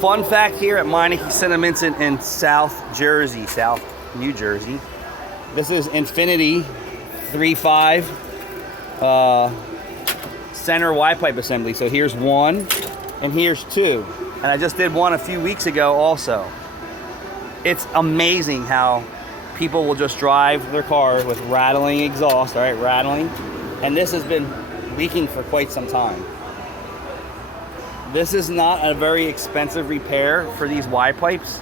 fun fact here at Meineke Sentiments in South New Jersey. This is Infinity 3.5 center Y pipe assembly. So here's one and here's two. And I just did one a few weeks ago also. It's amazing how people will just drive their car with rattling exhaust, all right, rattling. And this has been leaking for quite some time. This is not a very expensive repair for these Y pipes.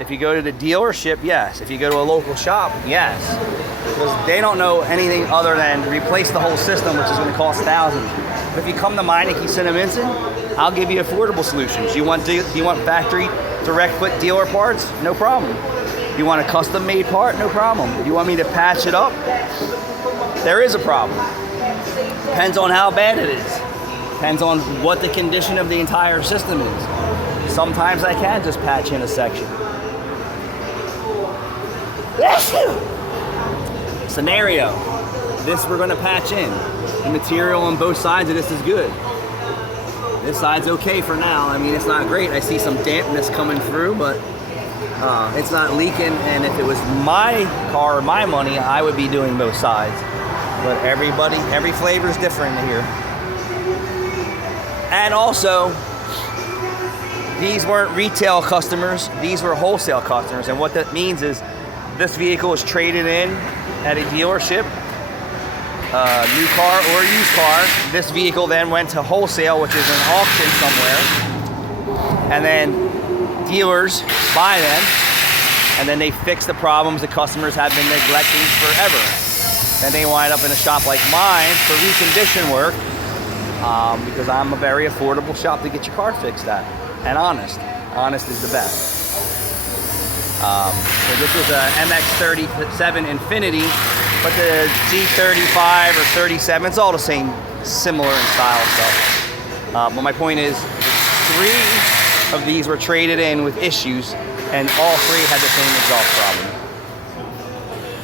If you go to the dealership, yes. If you go to a local shop, yes. Because they don't know anything other than replace the whole system, which is going to cost thousands. But if you come to Meineke Sentiments, I'll give you affordable solutions. You want factory direct put dealer parts? No problem. You want a custom made part? No problem. You want me to patch it up? There is a problem. Depends on how bad it is. Depends on what the condition of the entire system is. Sometimes I can just patch in a section. Scenario. This we're going to patch in. The material on both sides of this is good. This side's okay for now. I mean, it's not great. I see some dampness coming through, but it's not leaking. And if it was my car or my money, I would be doing both sides. But every flavor is different here. And also, these weren't retail customers, these were wholesale customers. And what that means is this vehicle is traded in at a dealership, new car or used car. This vehicle then went to wholesale, which is an auction somewhere. And then dealers buy them, and then they fix the problems the customers have been neglecting forever. Then they wind up in a shop like mine for recondition work. Because I'm a very affordable shop to get your car fixed at. And honest is the best. So this was a MX-37 Infinity, but the G35 or 37, it's all the same, similar in style stuff. But my point is, 3 of these were traded in with issues, and all 3 had the same exhaust problem.